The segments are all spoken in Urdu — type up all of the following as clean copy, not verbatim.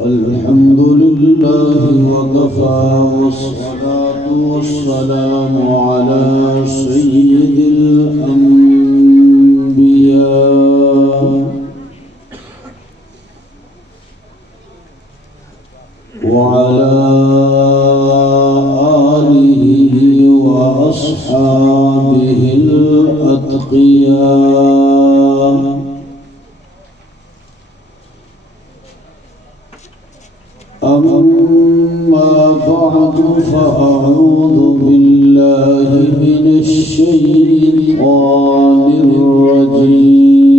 الحمد لله وكفى والصلاة والسلام على سيد الأنبياء وعلى آله وأصحابه الأتقياء. أما بعد فأعوذ بالله من الشيطان الرجيم.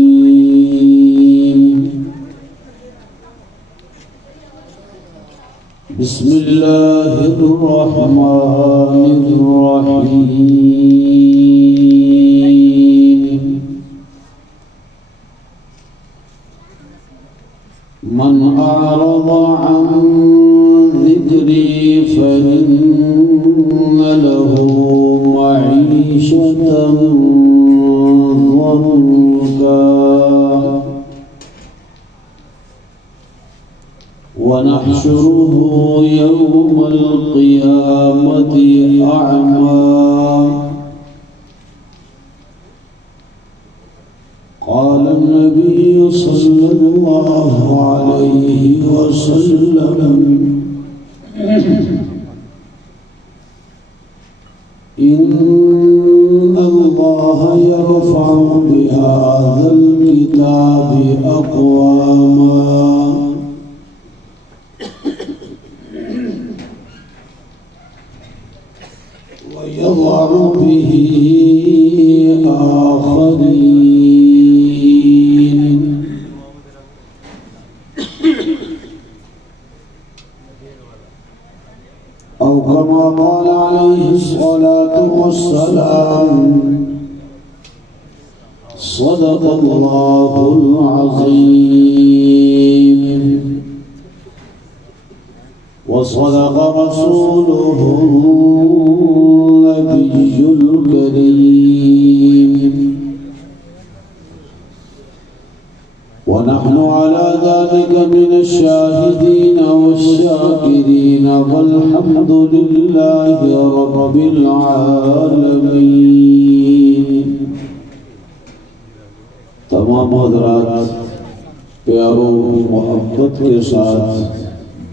بسم الله الرحمن الرحيم. من أعرض عن ذكري فإن له معيشة ضنكا ونحشره يوم القيامة أعمى. قال النبي صلى الله عليه وسلم: إن الله يرفع بهذا الكتاب أقواما ويضع به آخرين. أو كما قال عليه الصلاة والسلام: صدق الله العظيم وصدق رسوله النبي الكريم. ونحن على ذلك من الشاهدين والشاكرين والحمد لله رب العالمين. تمام حضرات پیاروں محبت کے ساتھ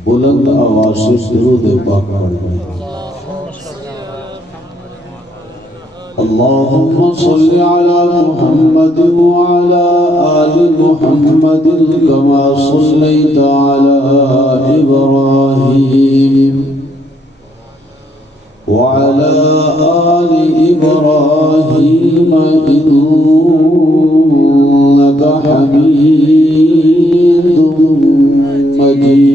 بلند آواز سے درود پاک پڑھیں. اللهم صل على محمد وعلى آل محمد كما صليت على إبراهيم وعلى آل إبراهيم إنك حميد مجيد.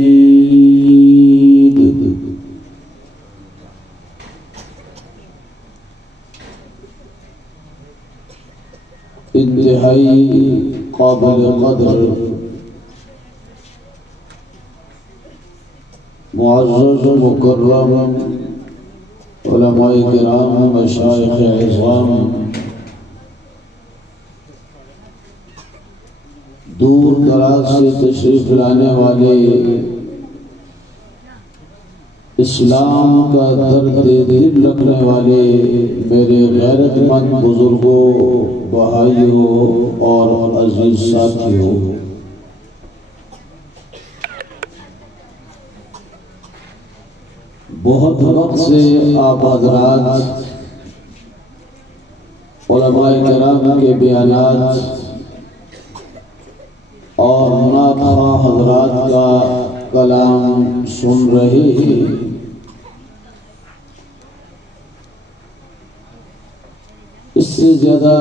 انتہائی قابل قدر معزز و مکرم علماء کرام، مشائخ عظام، دور دراز سے تشریف لانے والے اسلام کا درد دل رکھنے والے میرے غیرت مند بزرگوں، بھائیوں اور عزیز ساتھیوں، بہت وقت سے آپ حضرات علماء کرام کے بیانات اور نعت خواہ حضرات کا کلام سن رہے ہیں. اس سے زیادہ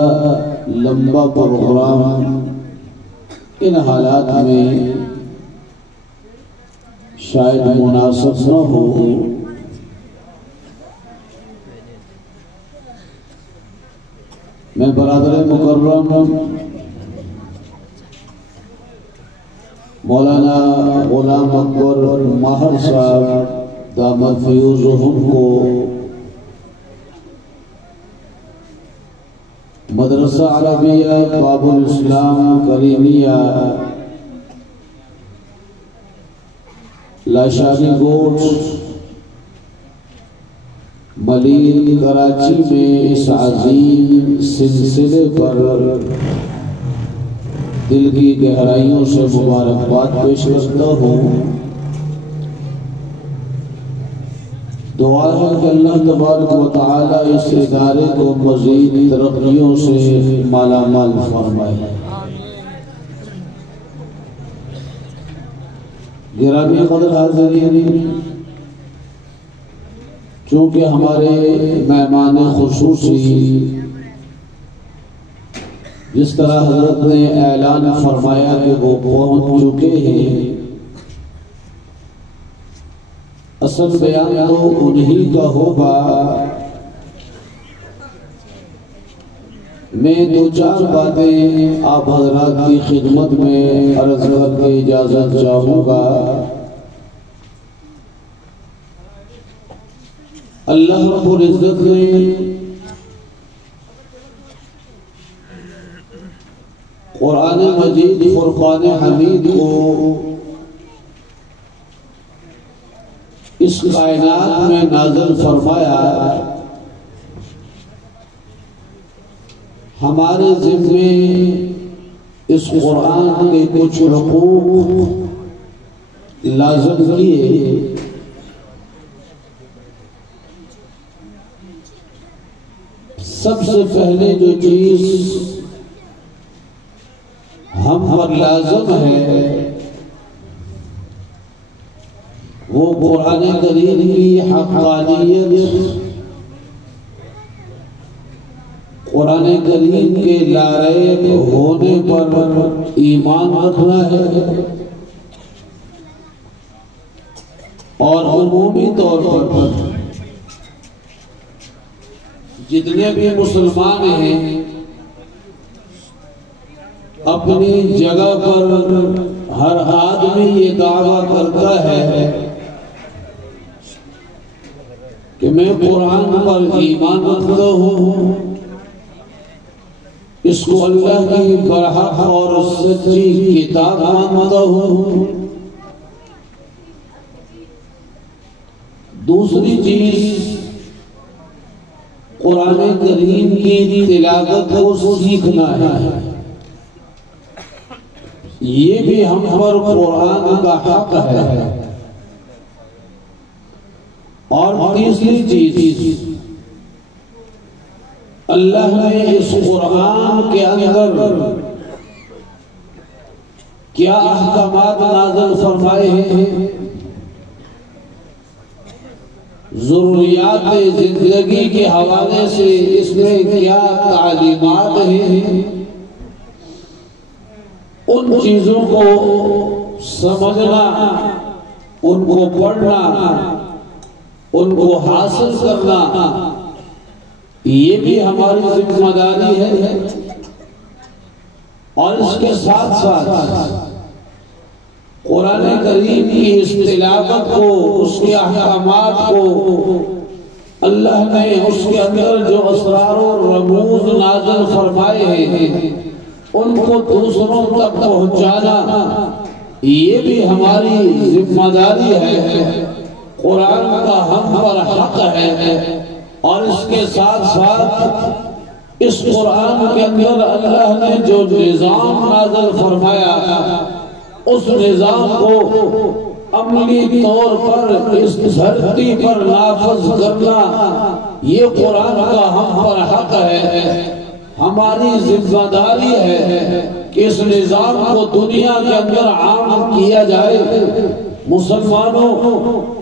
لمبا پروگرام ان حالات میں شاید مناسب نہ ہو. میں برادر مکرم مولانا غلام اکبر ماہر صاحب دامت فیوزہم کو مدرسہ عربیہ باب الاسلام کریمیہ لاشانی گوٹ ملین کراچی میں اس عظیم سلسلے پر دل کی گہرائیوں سے مبارکباد پیش کرتا ہوں۔ دعا ہے کہ اللہ تبارک و تعالی اس ادارے کو مزید ترقیوں سے مالا مال فرمائے۔ گرامی قدر حاضرین، چونکہ ہمارے مہمان خصوصی جس طرح حضرت نے اعلان فرمایا کہ وہ پہنچ چکے ہیں، اصل بیان تو انہی کا ہوگا۔ میں دو چار باتیں آپ حضرات کی خدمت میں عرض کر کے اجازت چاہوں گا۔ اللہ رب العزت نے قرآن مجید فرقان حمید کو اس کائنات میں نازل فرمایا۔ ہمارے ذمے اس قرآن کے کچھ حقوق لازم کیے۔ سب سے پہلے جو چیز ہم پر لازم ہے وہ قرآن کریم کی حقانیت، قرآن کریم کے لاریب ہونے پر ایمان رکھنا ہے، اور عمومی طور پر جتنے بھی مسلمان ہیں اپنی جگہ پر ہر آدمی یہ دعویٰ کرتا ہے کہ میں قرآن پر ایمان رکھتا ہوں، اس کو اللہ کی برحق اور سچی کتاب مانتا ہوں۔ دوسری چیز قرآن کریم کی تلاوت کو سیکھنا ہے، یہ بھی ہم پر قرآن کا حق ہے۔ اور تیسری چیز اللہ نے اس قرآن کے اندر کیا احکامات نازل فرمائے ہیں، ضروریات زندگی کے حوالے سے اس میں کیا تعلیمات ہیں، ان چیزوں کو سمجھنا، ان کو پڑھنا، ان کو حاصل کرنا، یہ بھی ہماری ذمہ داری ہے۔ اور اس کے ساتھ ساتھ قرآن کریم کی اس تلاوت کو، اس کے احکامات کو اللہ نے اس کے اندر جو اسرار و رموز نازل فرمائے ہیں ان کو دوسروں تک پہنچانا، یہ بھی ہماری ذمہ داری ہے۔ قرآن کا ہم پر حق ہے۔ اور اس کے ساتھ ساتھ اس قرآن کے اندر اللہ نے جو نظام نازل فرمایا، اس نظام کو عملی طور پر اس دھرتی پر نافذ کرنا، یہ قرآن کا ہم پر حق ہے۔ ہماری ذمہ داری ہے کہ اس نظام کو دنیا کے اندر عام کیا جائے۔ مسلمانوں،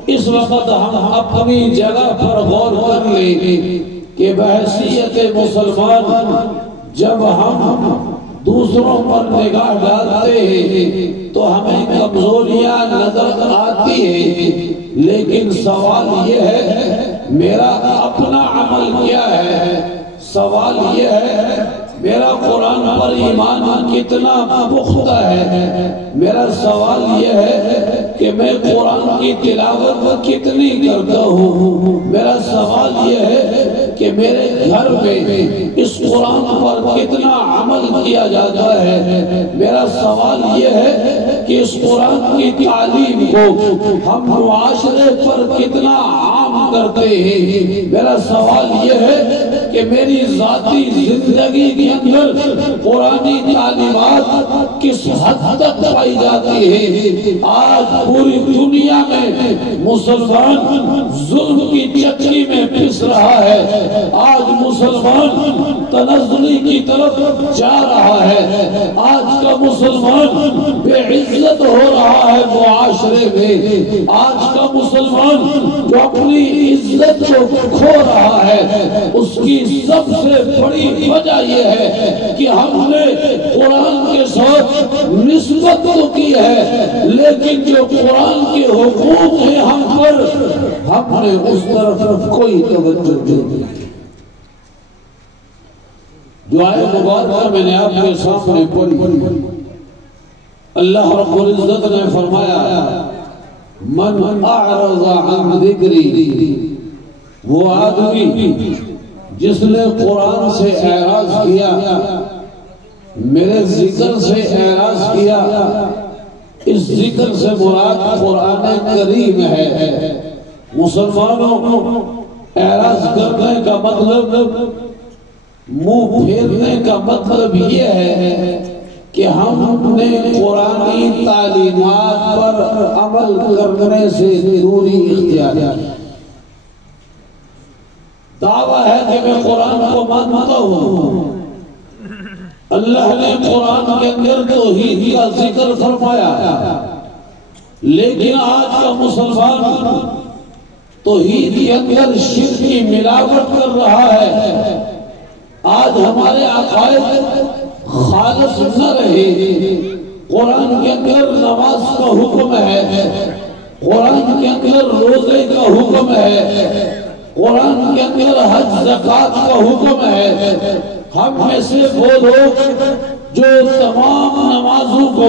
اس وقت ہم اپنی جگہ پر غور کر لیں کہ بحیثیت مسلمان جب ہم دوسروں پر نگاہ ڈالتے ہیں تو ہمیں کمزوریاں نظر آتی ہیں، لیکن سوال یہ ہے میرا اپنا عمل کیا ہے؟ سوال یہ ہے میرا قرآن پر ایمان کتنا پختہ ہے؟ میرا سوال یہ ہے کہ میں قرآن کی تلاوت کتنی کرتا ہوں؟ میرا سوال یہ ہے کہ میرے گھر میں اس قرآن پر کتنا عمل کیا جاتا ہے۔ میرا سوال یہ ہے کہ اس قرآن کی تعلیم کو ہم معاشرے پر کتنا عام کرتے ہیں۔ میرا سوال یہ ہے کہ میری ذاتی زندگی کے اندر قرآنی تعلیمات کس حد تک پائی جاتی ہے۔ آج پوری دنیا میں مسلمان ظلم کی چکری میں پھنس رہا ہے۔ آج مسلمان تنزلی کی طرف جا رہا ہے۔ آج کا مسلمان بے عزت ہو رہا ہے معاشرے میں۔ آج کا مسلمان جو اپنی عزت کو کھو رہا ہے، اس کی سب سے بڑی وجہ یہ ہے کہ ہم نے قرآن کے ساتھ نسبت تو کی ہے، لیکن جو قرآن کے حقوق ہیں ہم پر، ہم نے اس طرف کوئی توجہ نہیں دی۔ دعائے مبارکہ میں نے آپ کے سامنے پڑھی۔ اللہ رب العزت نے فرمایا من اعرض عن ذکری، وہ آدمی جس نے قرآن سے اعراض کیا، میرے ذکر سے اعراض کیا۔ اس ذکر سے مراد قرآن کریم ہے۔ مسلمانوں، اعراض کرنے کا مطلب، منہ پھیرنے کا مطلب یہ ہے کہ ہم نے قرآنی تعلیمات پر عمل کرنے سے دوری اختیار کی۔ دعویٰ ہے کہ میں قرآن کو مانتا ہوں۔ اللہ نے قرآن کے اندر توحید کا ذکر فرمایا، لیکن آج کا مسلمان توحید کے اندر شرک کی ملاوٹ کر رہا ہے۔ آج ہمارے عقائد خالص نہ رہے۔ قرآن کے اندر نماز کا حکم ہے، قرآن کے اندر روزے کا حکم ہے، قرآن کے اندر حج زکوٰۃ کا حکم ہے۔ ہم میں سے وہ لوگ جو تمام نمازوں کو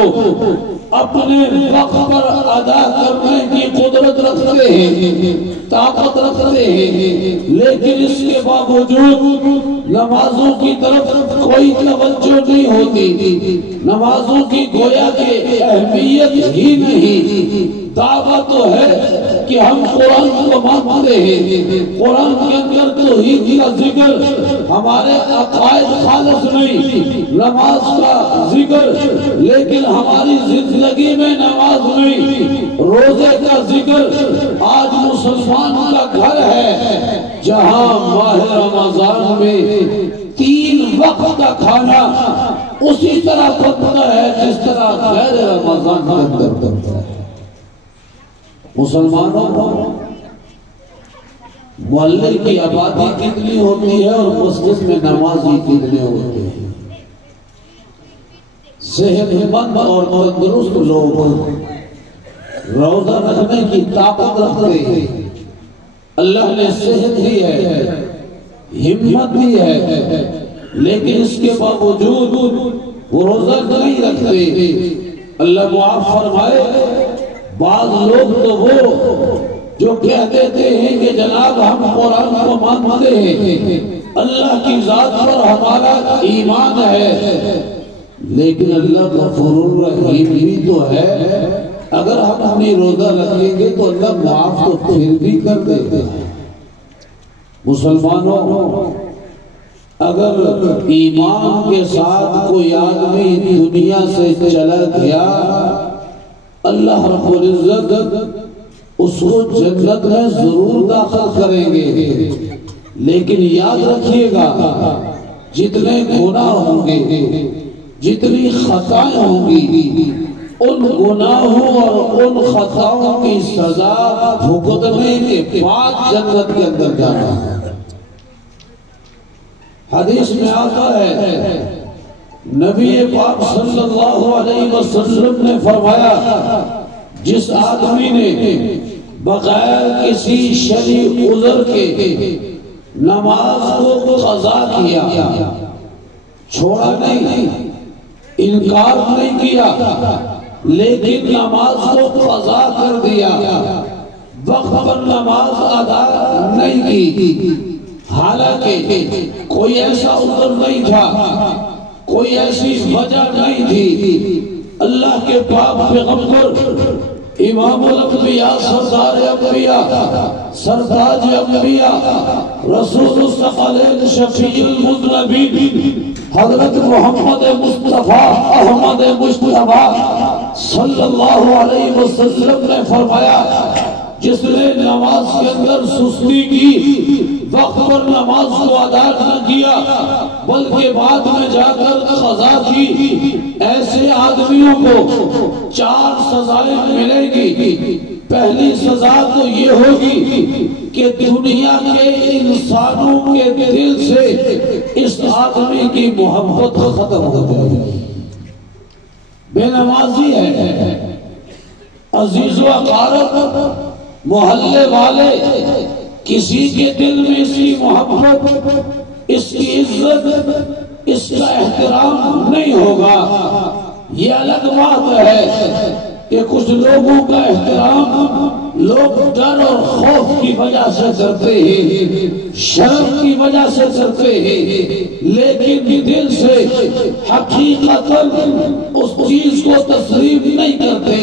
اپنے وقت پر ادا کرنے کی قدرت رکھتے ہیں، طاقت رکھتے ہیں، لیکن اس کے باوجود نمازوں کی طرف کوئی توجہ نہیں ہوتی۔ نمازوں کی گویا کہ اہمیت ہی نہیں۔ دعویٰ تو ہے کہ ہم قرآن کو مانتے ہیں، قرآن کے اندر توحید کا ذکر، ہمارے عقائد خالص نہیں، نماز کا ذکر، لیکن ہماری زندگی میں نماز نہیں، روزے کا ذکر۔ آج مسلمان کا گھر ہے جہاں ماہ رمضان میں 3 وقت کا کھانا اسی طرح بنتا ہے جس طرح غیر رمضان کے اندر بنتا ہے۔ مسلمانوں، محلے کی آبادی کتنی ہوتی ہے اور مسجد میں نمازی کتنے ہوتے ہیں؟ صحت مند اور تندرست لوگ روزہ رکھنے کی طاقت رکھتے ہیں۔ اللہ نے صحت دی ہے، ہمت دی ہے، لیکن اس کے باوجود وہ روزہ نہیں رکھتے۔ اللہ معاف فرمائے، بعض لوگ تو وہ جو کہہ دیتے ہیں کہ جناب ہم قرآن کو مانتے ہیں، اللہ کی ذات پر ہمارا ایمان ہے، لیکن اللہ غفور الرحیم بھی تو ہے۔ اگر ہم اپنی روزہ رکھیں گے تو اللہ معاف تو پھر بھی کر دیتا ہے۔ مسلمانوں، اگر ایمان کے ساتھ کوئی آدمی دنیا سے چلا گیا، اللہ رب العزت اس کو جنت میں ضرور داخل کریں گے، لیکن یاد رکھیے گا جتنے گناہ ہوں گے، جتنی خطائیں ہوں گی، ان گناہوں اور ان خطاؤں کی سزا بھگتنے کے بعد جنت کے اندر جانا ہے۔ حدیث میں آتا ہے، نبی پاک صلی اللہ علیہ وسلم نے فرمایا، جس آدمی نے بغیر کسی شرعی عذر کے نماز کو قضا کیا، چھوڑا نہیں، انکار نہیں کیا، لیکن نماز کو قضا کر دیا، وقت پر نماز ادا نہیں کی، حالانکہ کوئی ایسا عذر نہیں تھا، کوئی ایسی وجہ نہیں تھی۔ اللہ کے پاک پیغمبر امام الانبیاء، سردار انبیاء، سرتاج انبیاء، رسول الثقلین، شفیع المذنبین، حضرت محمد مصطفیٰ احمد مصطفیٰ صلی اللہ علیہ وسلم نے فرمایا، جس نے نماز کے اندر سستی کی، وقت پر نماز کو ادا نہ کیا بلکہ بعد میں جا کر قضا کی، ایسے آدمیوں کو 4 سزائیں ملے گی۔ پہلی سزا تو یہ ہوگی کہ دنیا کے انسانوں کے دل سے اس آدمی کی محبت ختم ہو جائے گی۔ بے نمازی ہے، عزیز و اقارب، محلے والے، کسی کے دل میں اس کی محبت، اس کی عزت، اس کا احترام نہیں ہوگا۔ یہ الگ بات ہے کہ کچھ لوگوں کا احترام لوگ ڈر اور خوف کی وجہ سے کرتے ہیں، شرم کی وجہ سے کرتے ہیں، لیکن دل سے حقیقتاً اس چیز کو تسلیم نہیں کرتے،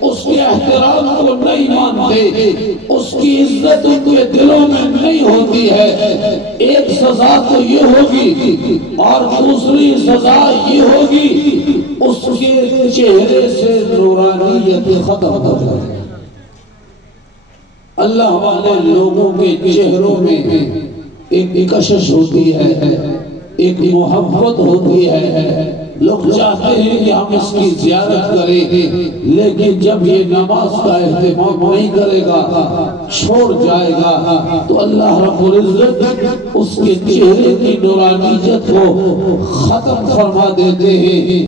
اس کے احترام کو نہیں مانتے، اس کی عزت ان کے دلوں میں نہیں ہوتی ہے۔ ایک سزا تو یہ ہوگی اور دوسری سزا یہ ہوگی اس کے چہرے سے نورانیت ختم ہو جائے۔ اللہ والے لوگوں کے چہروں میں ایک کشش ہوتی ہے، ایک محبت ہوتی ہے، لوگ چاہتے ہیں کہ ہم اس کی زیارت کریں، لیکن جب یہ نماز کا اہتمام نہیں کرے گا، چھوڑ جائے گا، تو اللہ رب العزت اس کے چہرے کی نورانیت کو ختم فرما دیتے ہیں۔